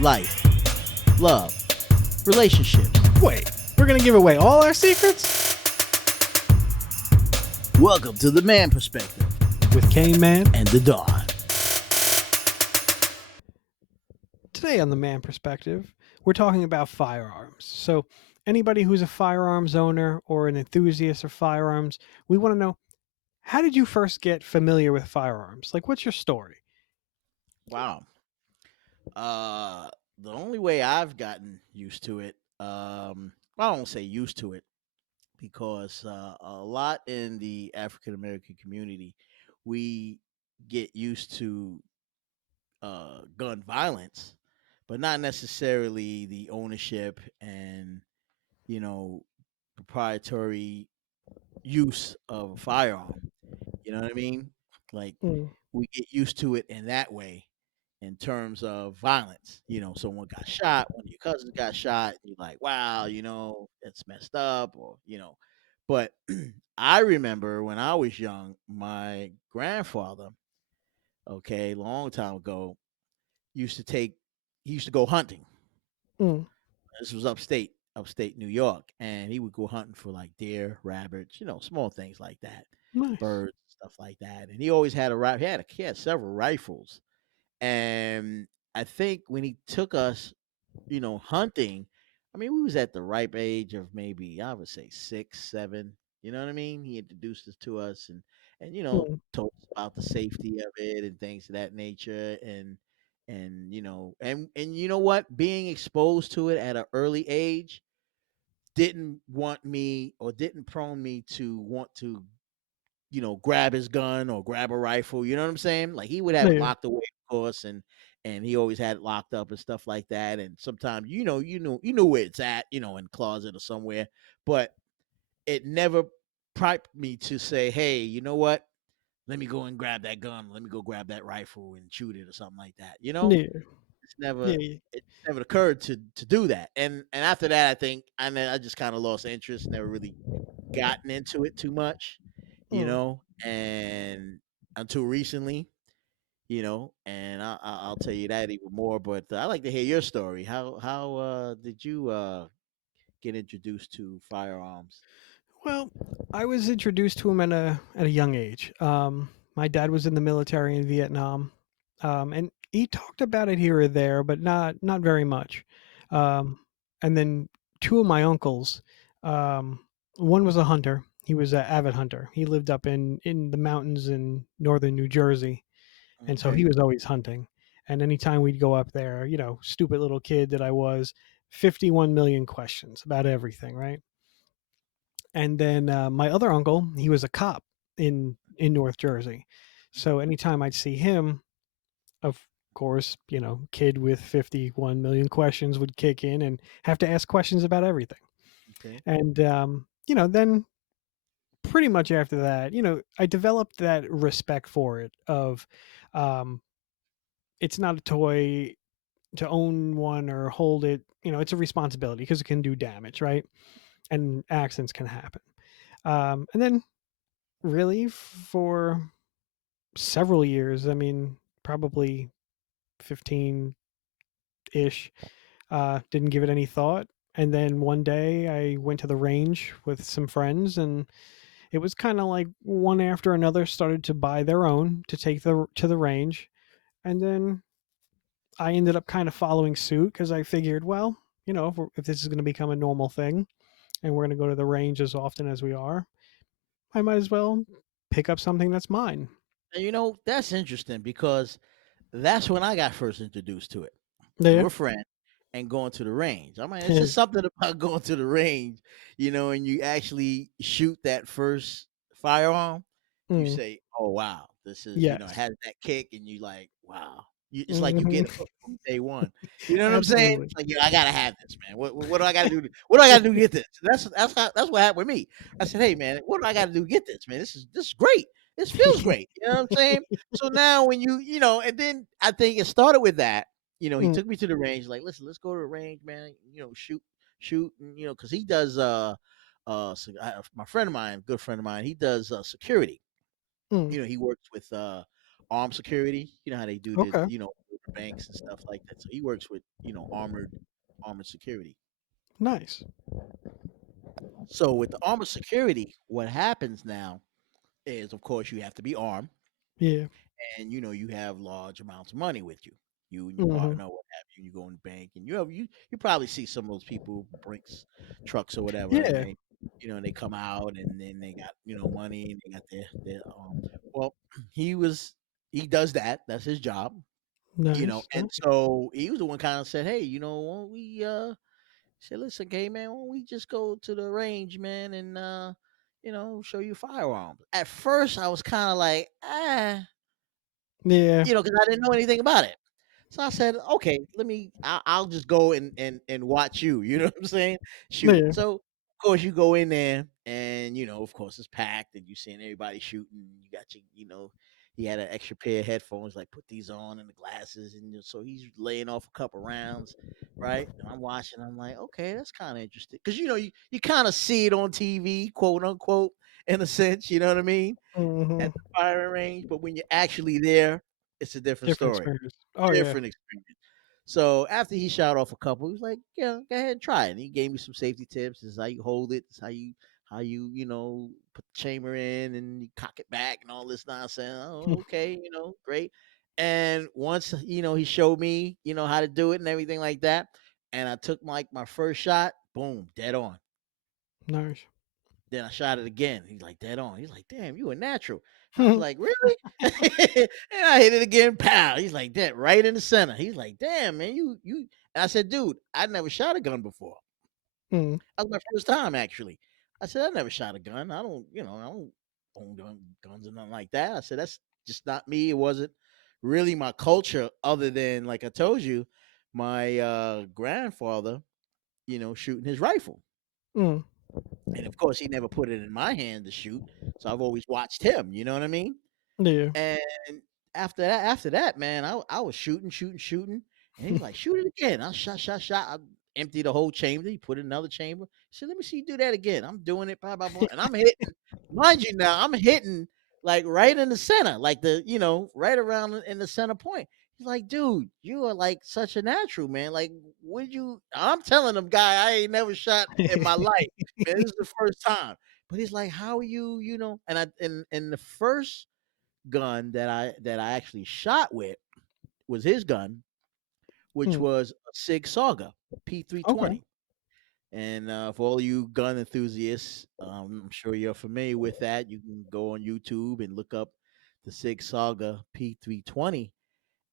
life, love, relationships. Wait, we're gonna give away all our secrets? Welcome to the Man Perspective With Kane Man. and the Dawn. Today on the Man Perspective, we're talking about firearms. So, anybody who's a firearms owner or an enthusiast of firearms, we want to know, how did you first get familiar with firearms? Like, what's your story? Wow. Uh, the only way I've gotten used to it, I don't say used to it because a lot in the African American community, we get used to gun violence, but not necessarily the ownership and you know proprietary use of a firearm. You know what I mean? Like Mm, we get used to it in that way in terms of violence. Someone got shot, one of your cousins got shot, and you're like, wow, it's messed up, but I remember when I was young, my grandfather, okay, long time ago, used to take he used to go hunting. mm, This was upstate New York, and he would go hunting for like deer, rabbits, small things like that, nice. birds, stuff like that. And he always had a rifle. He had several rifles, and I think when he took us, hunting, I mean, we was at the ripe age of maybe I would say 6, 7. You know what I mean? He introduced us to us, and Mm, told us about the safety of it and things of that nature, and you know what? Being exposed to it at an early age didn't want me or didn't prone me to want to grab his gun or grab a rifle. You know what I'm saying? Like he would have it yeah, locked away, of course, and he always had it locked up and stuff like that. And sometimes, you know where it's at, in the closet or somewhere. But it never priped me to say, hey, you know what? Let me go and grab that gun. Let me go grab that rifle and shoot it or something like that. yeah, It's never yeah, it never occurred to do that. And after that, I think I just kind of lost interest. Never really gotten into it too much, mm. and until recently, and I'll tell you that even more. But I like to hear your story. How did you get introduced to firearms? Well, I was introduced to him at a young age. My dad was in the military in Vietnam, and he talked about it here or there, but not very much. Um, and then two of my uncles, um, one was a hunter. He was an avid hunter. He lived up in the mountains in northern New Jersey, and so he Okay, was always hunting. And anytime we'd go up there, stupid little kid that I was, 51 million questions about everything, right? And then my other uncle, he was a cop in North Jersey. So anytime I'd see him, of course, kid with 51 million questions would kick in and have to ask questions about everything. okay, And then pretty much after that, I developed that respect for it of um it's not a toy to own one or hold it, it's a responsibility because it can do damage, right? And accidents can happen. And then really for several years. I mean, probably 15 ish. Didn't give it any thought. And then one day I went to the range with some friends, and it was kind of like one after another started to buy their own to take to the range. And then I ended up kind of following suit because I figured, well, if this is going to become a normal thing and we're going to go to the range as often as we are, I might as well pick up something that's mine. and that's interesting because that's when I got first introduced to it through Yeah. a friend and going to the range. I mean, it's just something about going to the range, and you actually shoot that first firearm. You Mm, say, "Oh wow, this is," it yes. has that kick, and you like, "Wow." It's like you Hmm. get hooked from day one. You know what I'm saying? Absolutely. It's like, yeah, I gotta have this, man. What do I gotta do? What do I gotta do to get this? That's what happened with me. I said, hey, man, what do I gotta do to get this, man? This is great. This feels great. You know what I'm saying? So now when and then I think it started with that. He Mm, took me to the range, like, listen, let's go to the range, man. Shoot, and, because he does my friend of mine, good friend of mine, he does security. mm, He works with armed security. You know how they do the okay. the banks and stuff like that. So he works with armored security. Nice. So with the armored security, what happens now is, of course, you have to be armed, Yeah. and you have large amounts of money with you. You and your Mhm. partner, what have you, you go in the bank, and you probably see some of those people brinks trucks or whatever, and Yeah. they come out and then they got money and they got their. Well, he was he does that. That's his job. Nice. And Nice. so he was the one kind of said, "Hey, why don't we said, listen, okay, man, why don't we just go to the range, man, and show you firearms." At first, I was kind of like, Yeah. because I didn't know anything about it. So I said, okay, I'll just go and watch you. You know what I'm saying? Shoot. Yeah. So of course you go in there, and of course it's packed, and you seeing everybody shooting. You got he had an extra pair of headphones, like put these on and the glasses, and so he's laying off a couple rounds, right? And I'm watching. I'm like, okay, that's kind of interesting because you kind of see it on TV, quote unquote, in a sense. You know what I mean? At Mhm. the firing range, but when you're actually there, it's a different Different story. experience. Oh yeah. Different experience. So after he shot off a couple, he was like, "Yeah, go ahead and try it." And he gave me some safety tips. This is how you hold it. This is how you put the chamber in and you cock it back and all this nonsense. Oh, okay, great. And once he showed me how to do it and everything like that, and I took my first shot, boom, dead on. Nice. Then I shot it again. He's like, dead on. He's like, damn, you a natural. I was like, really? And I hit it again, pow. He's like, that right in the center. He's like, damn, man, you. And I said, dude, I never shot a gun before. Mm. That was my first time, actually. I said, I never shot a gun. I don't own guns or nothing like that. I said, that's just not me. It wasn't really my culture, other than, like I told you, my grandfather, shooting his rifle. Mm. And of course, he never put it in my hand to shoot. So I've always watched him. You know what I mean? Yeah. And after that, man, I was shooting, shooting, shooting, and he's like, "Shoot it again." I shot, shot, shot. I emptied the whole chamber. He put in another chamber. He said, "Let me see you do that again." I'm doing it, blah blah blah, and I'm hitting. Mind you, now I'm hitting like right in the center, like right around in the center point. He's like, "Dude, you are like such a natural, man. Like, would you?" I'm telling him, "Guy, I ain't never shot in my life, man. This is the first time." But he's like, "How are you? And the first gun that I actually shot with was his gun, which Mm. was a Sig Sauger Okay. P320. And for all you gun enthusiasts, I'm sure you're familiar with that. You can go on YouTube and look up the Sig Sauger P320.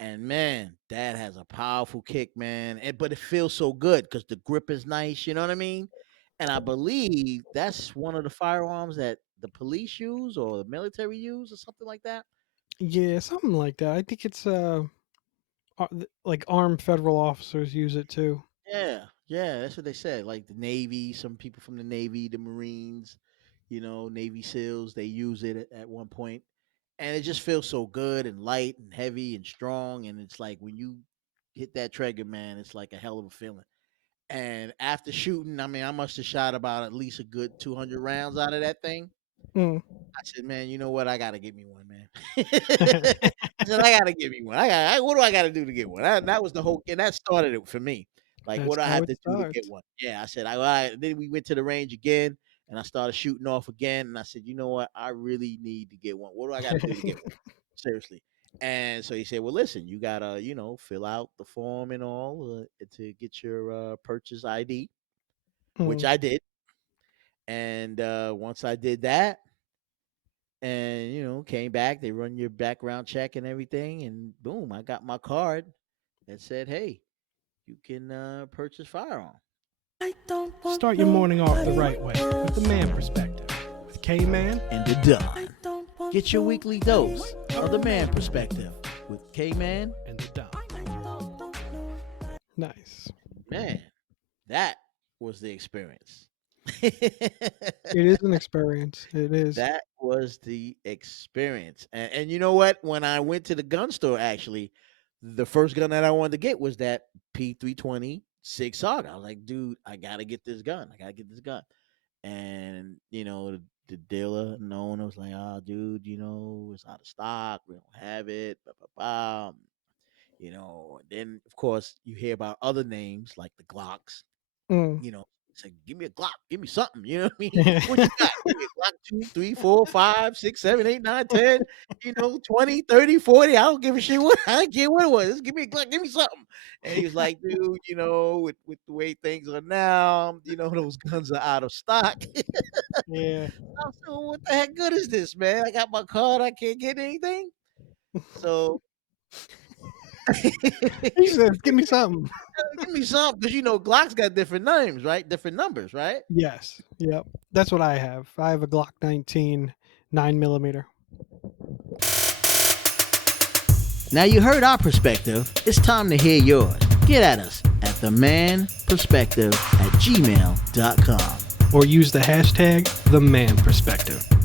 And man, that has a powerful kick, man. But it feels so good because the grip is nice. You know what I mean? And I believe that's one of the firearms that the police use or the military use or something like that. Yeah, something like that. I think it's like armed federal officers use it too. Yeah, yeah, that's what they said. Like the Navy, some people from the Navy, the Marines, Navy SEALs, they use it at one point, and it just feels so good and light and heavy and strong. And it's like when you hit that trigger, man, it's like a hell of a feeling. And after shooting, I mean, I must have shot about at least a good 200 rounds out of that thing. Mm. I said, "Man, you know what? I gotta get me one, man." I said, "I gotta get me one. What do I gotta do to get one?" That was the whole, and that started it for me. Like, what That's do I how have it to do to get starts. one? Yeah, I said, Then we went to the range again, and I started shooting off again. And I said, you know what? I really need to get one. What do I got to do to get one? Seriously. And so he said, well, listen, you gotta, fill out the form and all to get your purchase ID, which Mm. I did. And once I did that, and came back, they run your background check and everything, and boom, I got my card that said, "Hey, you can purchase firearm." Start your morning off the right way with the man perspective with K Man And the done. Get your weekly dose of the man perspective with K Man. and the Don. Nice. Man, that was the experience. It is an experience. It is. That was the experience. And you know what? When I went to the gun store, actually, the first gun that I wanted to get was that P320 Sig Sauer. I was like, dude, I gotta get this gun. I gotta get this gun. And the dealer, and the owner was like, "Oh, dude, it's out of stock. We don't have it." Blah, blah, blah. Then of course you hear about other names like the Glocks. Mm. Say, give me a Glock, give me something. You know what I mean? What you got? Give me a Glock 2, 3, 4, 5, 6, 7, 8, 9, 10, 20, 30, 40. I don't give a shit what I don't care what it was. Just give me a Glock, give me something. And he was like, dude, with the way things are now, those guns are out of stock. Yeah. I said, well, what the heck good is this, man? I got my card, I can't get anything. So He says, "Give me something." give me something, because Glock's got different names, right? Different numbers, right? Yes. Yep. That's what I have. I have a Glock 19 9 millimeter. Now you heard our perspective. It's time to hear yours. Get at us at themanperspective@gmail.com. Or use the hashtag #TheManPerspective.